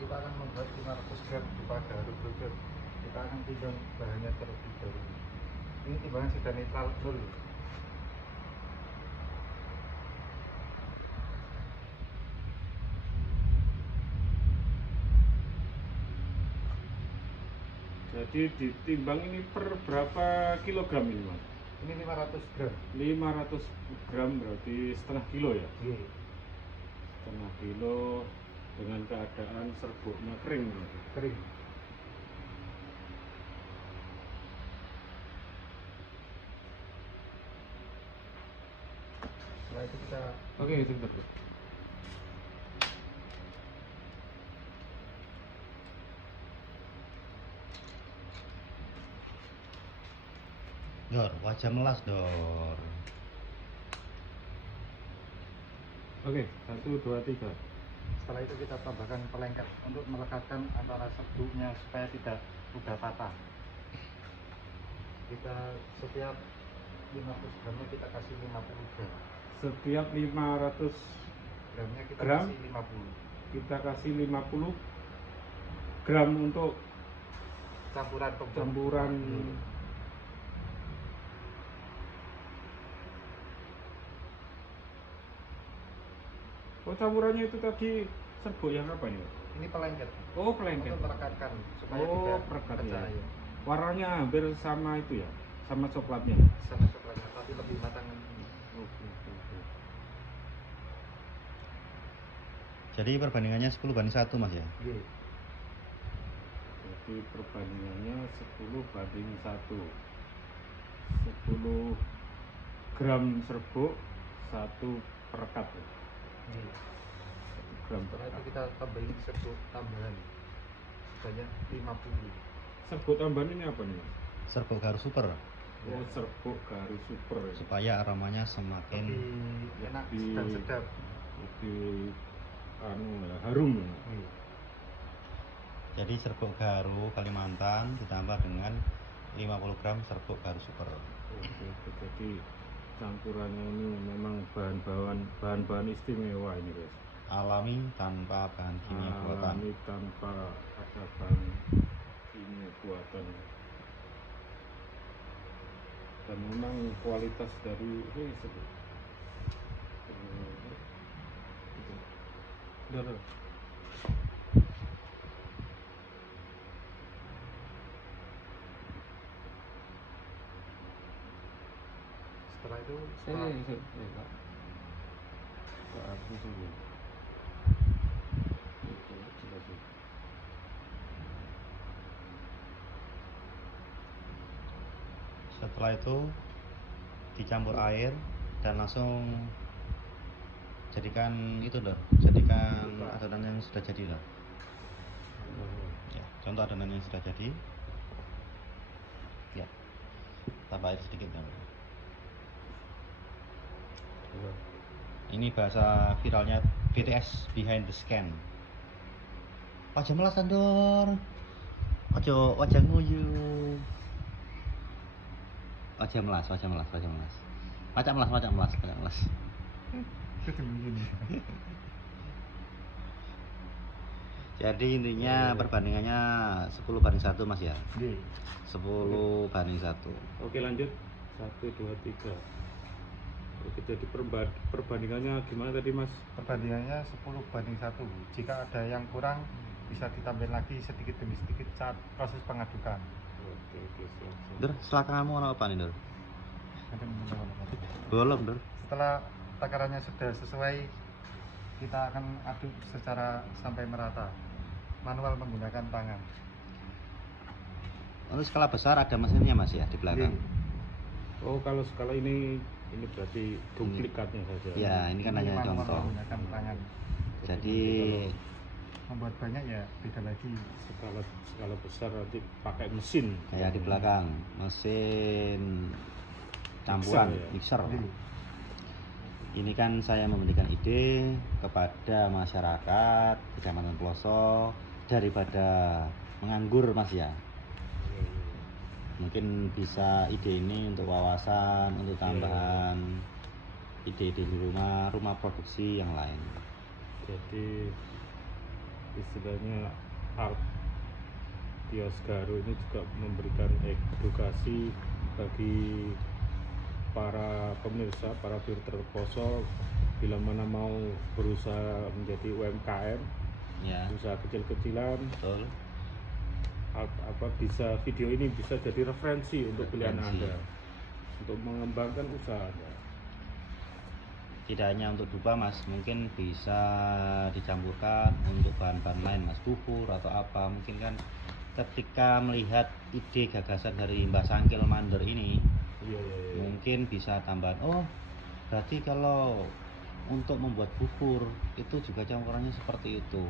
kita akan membuat 500 gram berupa garu brojer. Kita akan timbang bahannya terlebih dahulu. Ini timbangan sudah netral 0. Jadi ditimbang ini per berapa kilogram ini Mas? Ini 500 gram. 500 gram berarti setengah kilo ya? Iya. Setengah kilo dengan keadaan serbuknya kering. Kering. Setelah itu kita Oke, sebentar. Dor, wajah melas Dor. Oke, 1, 2, 3. Setelah itu kita tambahkan pelengket untuk melekatkan antara serbuknya supaya tidak mudah patah. Kita setiap 500 gramnya kita kasih 50 gram. Setiap 500 Gramnya kita gram? kasih 50. kita kasih 50 gram untuk Campuran campuran. Oh, campurannya itu tadi serbuk yang apa ini? Ini pelengket. Oh, pelengket. Untuk merekatkan supaya Oh, tidak perekat pecah, ya. ya. Warnanya hampir sama itu ya, sama coklatnya. Sama coklatnya, tapi lebih matang ini. Oke. Jadi perbandingannya 10:1 Mas ya? Iya. Jadi perbandingannya 10:1. 10 gram serbuk, 1 perekat ya. Iya. 1 gram Setelah itu perekat. kita tambahin serbuk tambahan sebanyak 50. Serbuk tambahan ini apa nih? Serbuk garu super Oh, serbuk garu super ya. supaya aromanya semakin Lebih enak lebih- dan sedap. Lebih harum ya. Iya. jadi serbuk garu Kalimantan ditambah dengan 50 gram serbuk garu super. Oke, jadi campurannya ini memang bahan-bahan istimewa ini guys. Alami tanpa bahan kimia buatan. Alami tanpa ada bahan kimia buatan. Dan memang kualitas dari Udah. Setelah itu Setelah itu dicampur air dan langsung jadikan adonan yang sudah jadi loh. Ya, contoh adonan yang sudah jadi. Ya, tambah air sedikit kan. Ini bahasa viralnya BTS, behind the scan. Wajah melas Andor. Wajah nguyu. Wajah melas. Wajah melas. Jadi intinya perbandingannya 10:1 Mas ya. Iya. 10:1. Oke, lanjut. 1, 2, 3. Oke, jadi perbandingannya gimana tadi Mas? Perbandingannya 10:1. Jika ada yang kurang bisa ditambahin lagi sedikit demi sedikit saat proses pengadukan. Oke, siap. Dur, setelah kamu apa nih Dur? Bolong Dur. Setelah takarannya sudah sesuai, kita akan aduk secara sampai merata, manual menggunakan tangan. Untuk skala besar ada mesinnya Mas ya di belakang. Iya. Oh, kalau skala ini berarti duplikatnya saja. Ya, ini kan hanya manual contoh. menggunakan tangan. Jadi Membuat banyak ya beda lagi. Skala besar nanti pakai mesin. kayak di belakang mesin campuran mixer. Iya. Ini kan saya memberikan ide kepada masyarakat Kecamatan Pelosok daripada menganggur Mas ya. Mungkin bisa ide ini untuk wawasan, untuk tambahan ide-ide di rumah produksi yang lain. Jadi istilahnya art kios Garu ini juga memberikan edukasi bagi para pemirsa, para filter poso bila mana mau berusaha menjadi UMKM, Ya, usaha kecil-kecilan, betul. bisa video ini bisa jadi referensi untuk pilihan Referensi. Anda untuk mengembangkan usaha Anda. Tidak hanya untuk dupa Mas, mungkin bisa dicampurkan untuk bahan-bahan lain Mas, bubur atau apa. Mungkin kan ketika melihat ide gagasan dari Mbah Sangkil Mandor ini, Iya. mungkin bisa tambahan, oh berarti kalau untuk membuat bubur itu juga campurannya seperti itu.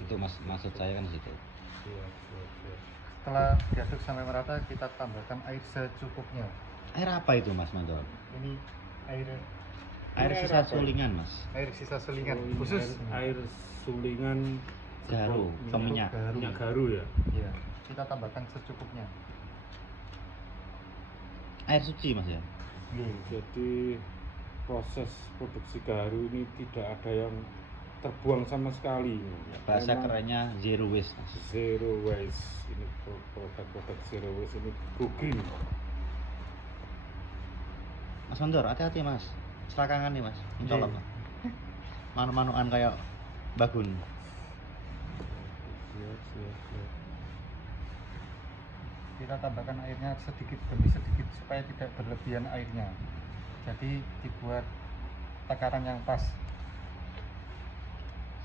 Itu Mas, maksud saya kan situ. Siap. Setelah diaduk sampai merata, kita tambahkan air secukupnya. Air apa itu Mas Mandor? Ini air Air Ini sisa air apa sulingan Mas. air sisa selingan Oh, ini khusus. air sulingan Garu, minyak kemenyak. minyak Garu ya. Iya, kita tambahkan secukupnya. Air suci Mas ya. Iya. Jadi proses produksi Garu ini tidak ada yang terbuang sama sekali. Bahasa Memang kerennya zero waste Mas. zero waste. Ini produk-produk zero waste ini googling. Mas Mandor, hati-hati Mas. Selakangan nih Mas, mencolok. Iya. Manu-manuan kayak Bagun. Siap. Kita tambahkan airnya sedikit demi sedikit supaya tidak berlebihan airnya. Jadi dibuat takaran yang pas.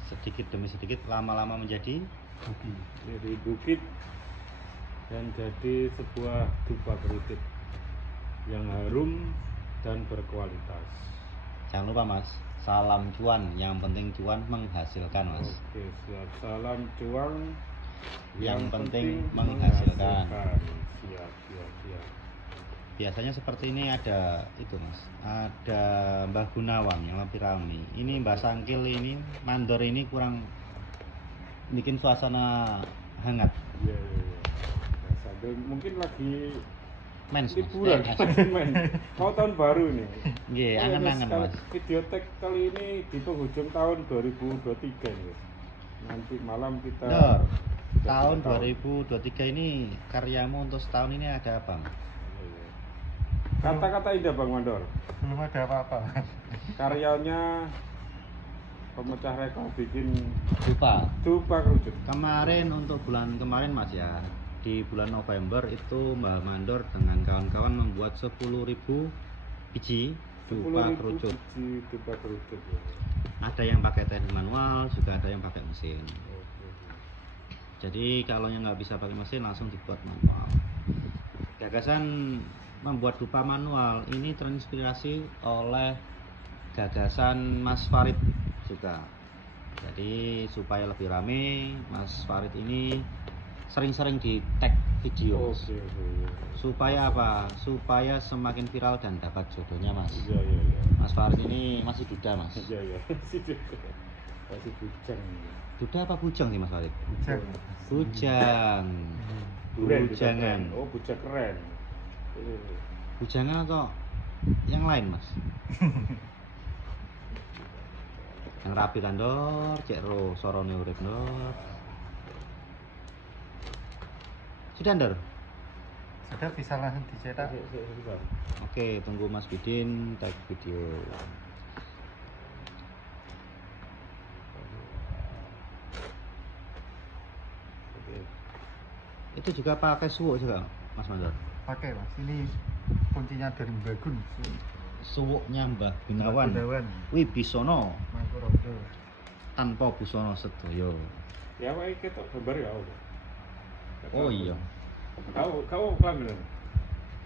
Sedikit demi sedikit, lama-lama menjadi Bugi. Jadi bukit dan jadi sebuah dupa kerikil yang harum dan berkualitas. Jangan lupa Mas, salam cuan, yang penting cuan menghasilkan Mas. Oke, siap. Salam cuan. Yang penting menghasilkan. Siap. Biasanya seperti ini ada itu Mas, ada Mbah Gunawan yang lebih ramai. Ini Mbah Sangkil ini, Mandor ini kurang bikin suasana hangat. Iya. Nah, sambil mungkin lagi Mens Mas. liburan, men. Mau tahun baru nih. Nggih, angen-angen Mas. Videotek kali ini di penghujung tahun 2023 nih. Nanti malam kita Dor, kita tahun tahu. 2023 ini karyamu untuk setahun ini ada apa? Iya. Kata-kata indah Bang Mandor. Belum ada apa-apa. Karyanya pemecah rekor bikin Dupa. dupa kerucut. Kemarin untuk bulan kemarin Mas ya, di bulan November itu Mbah Mandor dengan kawan-kawan membuat 10.000 biji dupa 10.000 kerucut. biji dupa kerucut. Ya. Ada yang pakai teknik manual, juga ada yang pakai mesin. Oke. Jadi kalau yang nggak bisa pakai mesin langsung dibuat manual. Gagasan membuat dupa manual ini terinspirasi oleh gagasan Mas Farid juga. Jadi supaya lebih rame, Mas Farid ini sering-sering di tag video. Oke. Supaya apa? Supaya semakin viral dan dapat jodohnya Mas. Iya. Mas Farid ini masih duda Mas. Iya. Masih bujang. Duda apa bujang sih Mas Farid? Bujang. Bujang. Duren kita Bujangan. keren. Oh, bujang keren. Bujangan atau yang lain Mas? Yang rapi kan Dor, cek ro sorone urip Dor. Sudah Dor? Sudah bisa langsung dicetak. Sebentar. Oke, tunggu Mas Bidin tag video. Oke. Itu juga pakai suwuk juga Mas Mandor. Pakai Mas. Ini kuncinya dari Bagun. Suwuknya Mbah Gunawan. Gunawan. Wibisono Mangkurondo. tanpa busana sedoyo. Ya, wae ketok gambar ya. Oh iya. Kau paham belum?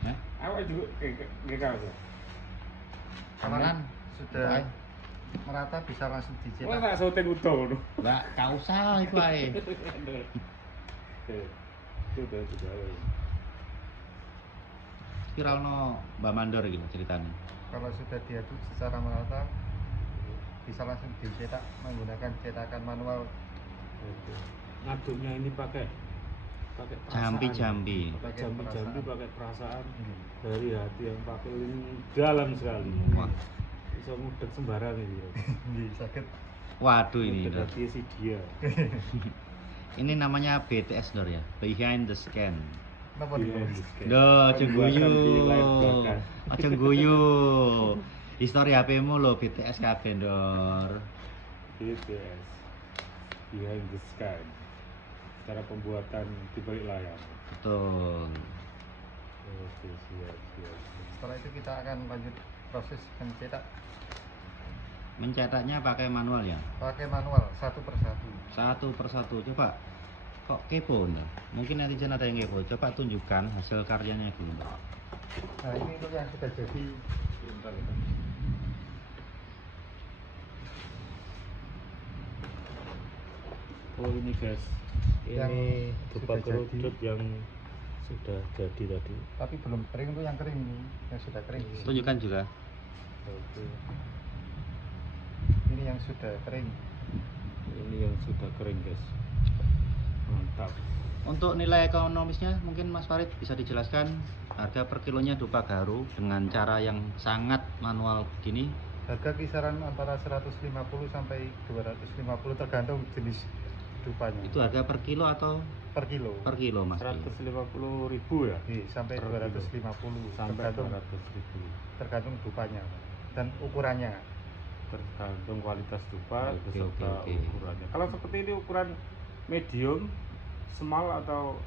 Hah? Awak juga kayak kau tuh. Kalau Aman. sudah Baik. merata bisa langsung Wah, dicetak. tak syuting utuh nu. Mbak, gak usah itu ae. Sudah. Viral no Mbak Mandor gitu ceritanya. Kalau sudah diaduk secara merata bisa langsung dicetak menggunakan cetakan manual. Ngaduknya ini pakai perasaan. Jampi-jampi. Pakai jampi-jampi, pakai perasaan Hmm. dari hati yang paling dalam sekali. Wah. Bisa mudek sembarang ini. Sakit. Waduh ini Dor. berarti si dia. Ini namanya BTS Dor ya, behind the scan. Kenapa Iya, di Duh, aja Pembuatan guyu. di live broadcast. Aja guyu. Histori HP-mu lo BTS kabeh Dor. BTS Behind the Sky, cara pembuatan di balik layar. Betul. Oke, siap. Setelah itu kita akan lanjut proses mencetak Mencetaknya pakai manual ya. pakai manual satu persatu. Satu persatu coba. Kok kepo Dor? Mungkin netizen ada yang kepo. Coba tunjukkan hasil karyanya dulu. Dor. Nah ini untuk yang sudah jadi. Bentar. Oh ini guys, Yang ini dupa sudah kerucut yang sudah jadi tadi. Tapi belum kering tuh yang kering nih, yang sudah kering. Tunjukkan juga. Oke, Ini yang sudah kering. ini yang sudah kering guys. Mantap. Untuk nilai ekonomisnya mungkin Mas Farid bisa dijelaskan harga per kilonya dupa garu dengan cara yang sangat manual begini. Harga kisaran antara 150 sampai 250 tergantung jenis dupanya. Itu harga per kilo atau per kilo. per kilo Mas? 150.000 ya? Iya, sampai Per 250 Sampai tergantung 200.000. tergantung dupanya dan ukurannya. Tergantung kualitas dupa Oke, beserta oke. ukurannya. Kalau seperti ini ukuran medium, small atau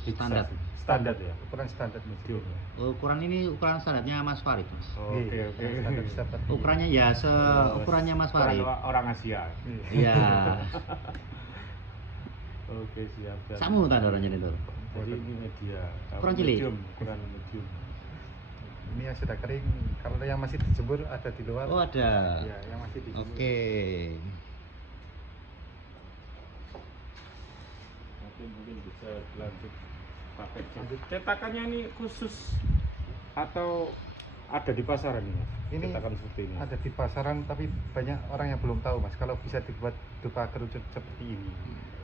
big Standar. size? Standar ya. Ukuran standar Medium. Ukuran ini ukuran standarnya Mas Farid Mas. Oke, Iya, oke. standar seperti ini. Ukurannya ya seukurannya Mas Ukuran Farid. orang Asia. Iya. Iya. Oke, siap. Samu tak dorongnya Dor. Jadi ini media. Ukuran cilik? Medium, ukuran medium. Ini yang sudah kering. Kalau yang masih dijemur ada di luar. Oh ada. Iya, yang masih dijemur. Oke. Nanti mungkin bisa lanjut pakai cetakannya ini khusus atau ada di pasaran ini? Ini Cetakan seperti ini. ada di pasaran, tapi banyak orang yang belum tahu Mas kalau bisa dibuat dupa kerucut seperti ini.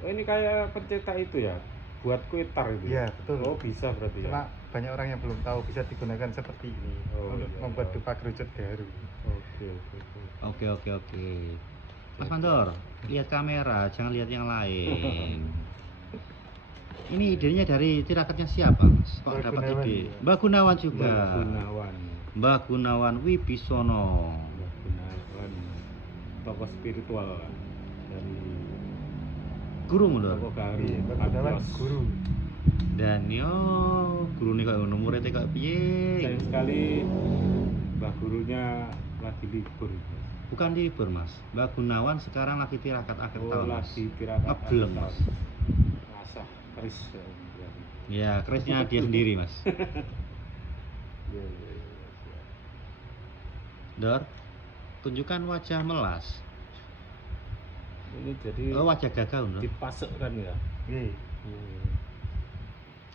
Oh, ini kayak pencetak itu ya, buat kue tar itu. Iya, betul. Oh bisa berarti Cuma ya. banyak orang yang belum tahu bisa digunakan seperti ini Oh, untuk iya. membuat dupa kerucut garu. Oke. Mas Mandor, lihat kamera, jangan lihat yang lain. Ini idenya dari tirakatnya siapa Mas? Kok Mbak dapat Gunawan. ide? Mbak Gunawan juga. Mbak Gunawan. Mbak Gunawan Wibisono. Mbak Gunawan, tokoh spiritual dari Guru Mandor. tokoh garu. Iya, Mbak Gunawan Aglos. guru. Dan yo guru nih kayak nomornya kayak piye? Sayang sekali mbah gurunya lagi libur. Bukan libur Mas. Mbak Gunawan sekarang lagi tirakat akhir tahun Mas. lagi tirakat Ngebleng akhir Mas. tahun. Ngasah keris ya. Ya, kerisnya dia sendiri Mas. Iya. Dor, tunjukkan wajah melas. Ini jadi Oh, wajah gagal Dor. dipasukkan ya. Iya.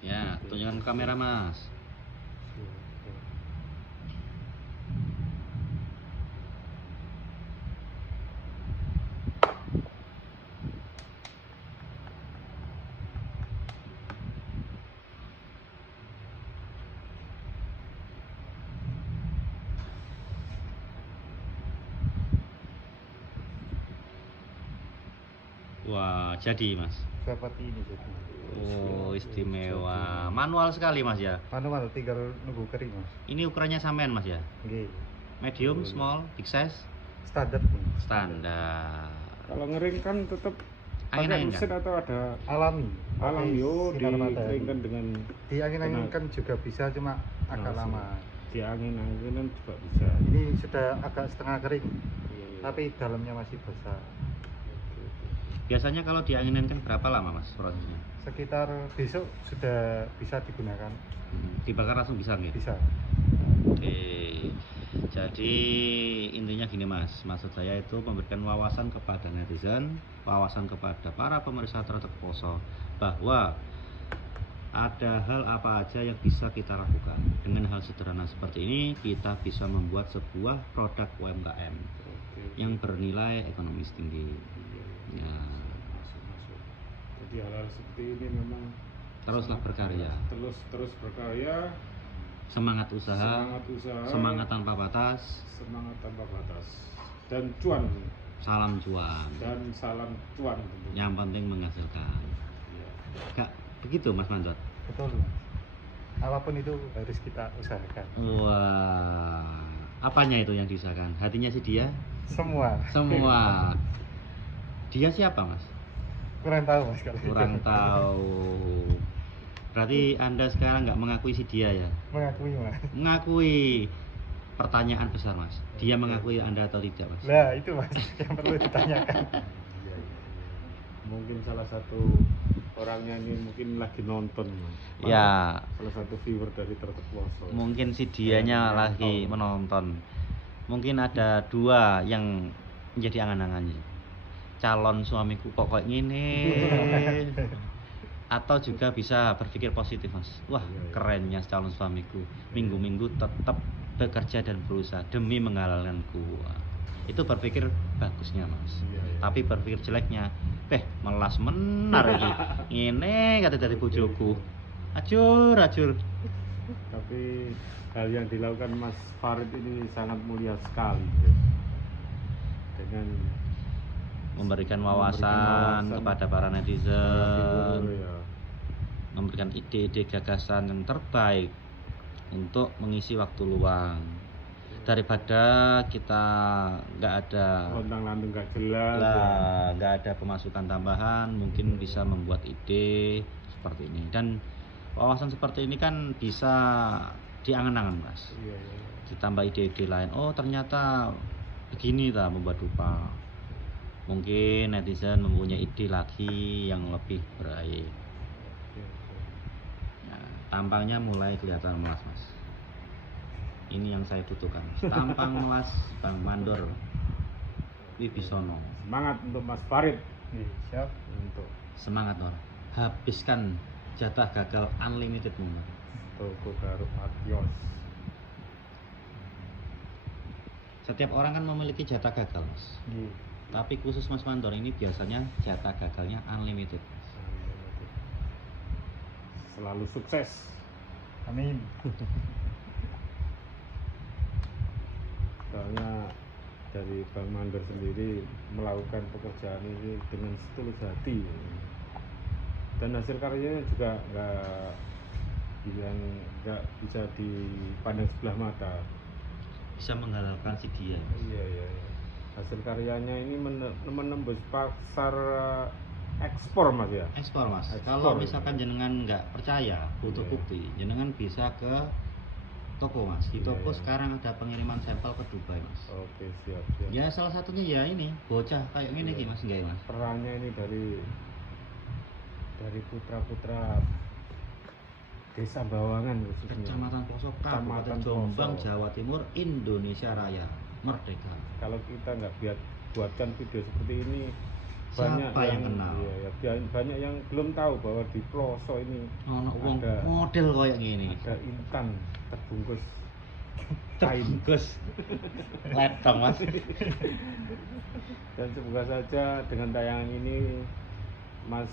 Ya, tunjukkan ke kamera Mas. Wah, jadi Mas. Seperti ini jadi. Oh, istimewa. Manual sekali Mas ya. Manual tinggal nunggu kering Mas. Ini ukurannya sampean Mas ya. Nggih. Medium, small, big size, Standar pun. standar. Kalau ngering kan tetap pakai Angin-angin mesin kan? atau ada Alami. alam Pakai yo sinar matahari. dikeringkan dengan Di angin-angin kan juga bisa, cuma agak langsung. lama. di angin-anginan juga bisa. Ini sudah agak setengah kering, Iya. tapi dalamnya masih basah. Biasanya kalau dianginin kan berapa lama Mas prosesnya? Sekitar besok sudah bisa digunakan. Dibakar langsung bisa nggak? Bisa. Oke. Jadi intinya gini Mas, maksud saya itu memberikan wawasan kepada netizen, wawasan kepada para pemirsa Terposo bahwa ada hal apa aja yang bisa kita lakukan. Dengan hal sederhana seperti ini kita bisa membuat sebuah produk UMKM yang bernilai ekonomis tinggi. Ya, Masuk. Jadi hal-hal seperti ini memang teruslah berkarya, terus berkarya, semangat usaha, semangat usaha, semangat tanpa batas, semangat tanpa batas, dan cuan Salam cuan. dan salam cuan tentunya. Yang penting menghasilkan. Iya. Gak begitu Mas Mandor? Betul Mas. Apapun itu harus kita usahakan. Wah, apanya itu yang diusahakan? Hatinya si dia? Semua. Semua. Dia siapa Mas? Kurang tahu Mas kalau itu. Kurang tahu. Berarti Anda sekarang nggak mengakui si dia ya? Mengakui Mas. Mengakui. Pertanyaan besar Mas. Dia mengakui Anda atau tidak Mas? Nah itu Mas yang perlu ditanyakan. Iya, iya. Mungkin salah satu orangnya ini mungkin lagi nonton. Ya, Salah satu viewer dari Terteploso. mungkin si dianya lagi menonton. Mungkin ada dua yang menjadi angan-angannya. Calon suamiku kok kayak gini. Atau juga bisa berpikir positif Mas. Wah, kerennya calon suamiku. Minggu-minggu tetap bekerja dan berusaha demi menghalalkanku. Wah, itu berpikir bagusnya Mas. Iya, iya. Tapi berpikir jeleknya, melas menar iki. Ngene kata dari bojoku. Ajur, ajur. Tapi hal yang dilakukan Mas Farid ini sangat mulia sekali ya. Dengan Memberikan Memberikan wawasan wawasan kepada para para netizen, viewer, ya. memberikan ide-ide gagasan yang terbaik untuk mengisi waktu luang. Daripada kita nggak ada Lontang-lantung gak jelas ya. lah, nggak ada pemasukan tambahan, mungkin bisa membuat ide seperti ini. Dan wawasan seperti ini kan bisa diangan-angan Mas. Iya, iya. Ditambah ide-ide lain, oh ternyata begini lah membuat dupa. Mungkin netizen mempunyai ide lagi yang lebih baik. Iya, iya. Nah, tampangnya mulai kelihatan melas Mas. Ini yang saya butuhkan. Tampang melas Bang Mandor Wibisono. Semangat untuk Mas Farid. Iya, siap. Untuk Semangat Nor. Habiskan jatah gagal unlimited Nor. Toko Garuk Akios. Setiap orang kan memiliki jatah gagal Mas. Iya. Tapi khusus Mas Mandor ini biasanya jatah gagalnya unlimited. Selalu sukses. Amin. Soalnya dari Bang Mandor sendiri melakukan pekerjaan ini dengan setulus hati, dan hasil karyanya juga nggak bisa dipandang sebelah mata. Bisa menghalalkan si dia Mas. Iya, iya, iya. Hasil karyanya ini menembus pasar ekspor Mas ya. Ekspor Mas. Ekspor. Kalau misalkan jenengan nggak percaya butuh Iya. bukti, jenengan bisa ke toko Mas. Di Iya, toko iya. sekarang ada pengiriman sampel ke Dubai Mas. Oke, siap, siap. Ya salah satunya ya ini bocah kayak gini Iya. Ki Mas enggak ya Mas? Perannya ini dari putra-putra Desa Bawangan khususnya. Kecamatan Pelosok, Kabupaten Kecamatan Jombang, Pelosok. Jawa Timur, Indonesia Raya, merdeka. Kalau kita nggak buatkan video seperti ini, Siapa yang kenal? Iya, ya, banyak yang belum tahu bahwa di Pelosok ini Ono wong Ada. model kayak gini. ada intan terbungkus kain. Terbungkus letong Mas. Dan semoga saja dengan tayangan ini Mas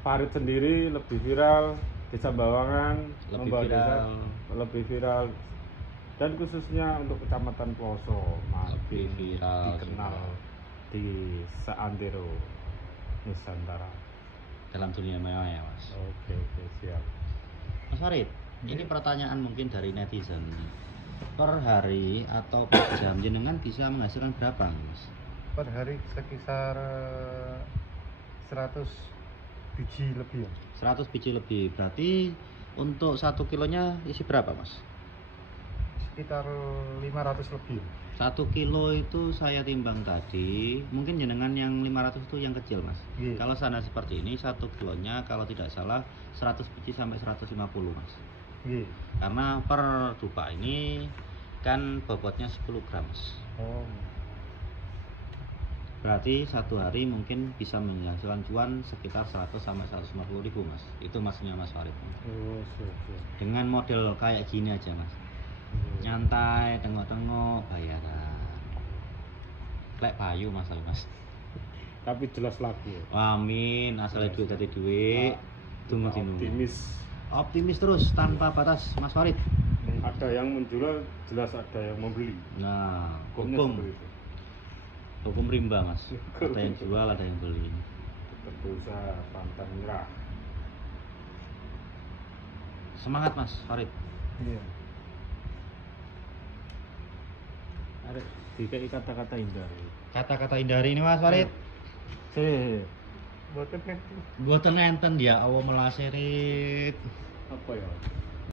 Farid sendiri lebih viral, Desa Bawangan Lebih membawa viral. desa lebih viral, dan khususnya untuk Kecamatan Pelosok makin Lebih viral dikenal juga. di seantero Nusantara. Dalam dunia maya ya Mas. Oke, siap. Mas Farid, ini pertanyaan mungkin dari netizen. Per hari atau per jam jenengan bisa menghasilkan berapa Mas? Per hari sekitar 100 biji lebih ya. 100 biji lebih. Berarti untuk 1 kilonya isi berapa Mas? Sekitar 500 lebih. 1 kilo itu saya timbang tadi, mungkin jenengan yang 500 itu yang kecil Mas. Iya. Kalau sana seperti ini 1 kilonya kalau tidak salah 100 biji sampai 150 Mas. Iya. Karena per dupa ini kan bobotnya 10 gram Mas. Oh. Berarti satu hari mungkin bisa menghasilkan cuan sekitar 100 sampai 150 ribu Mas. Itu masnya Mas Farid. Oh, siap. Dengan model kayak gini aja Mas. Nyantai, tengok-tengok, bayaran. Lek payu masalah Mas. Tapi jelas laku. Amin, asal duit dari duit. Tunggu tunggu. Optimis terus tanpa batas Mas Farid. Ada yang menjual, jelas ada yang membeli. Nah, Hukumnya hukum. seperti itu. hukum rimba mas, ada yang jual ada yang beli. Berdosa pantang nyerah. Semangat mas Farid. Iya. Ada dikai kata-kata indah. Kata-kata indah hari ini mas Farid. Boten ngerti. Buatan enten dia awo melasirit. Apa ya?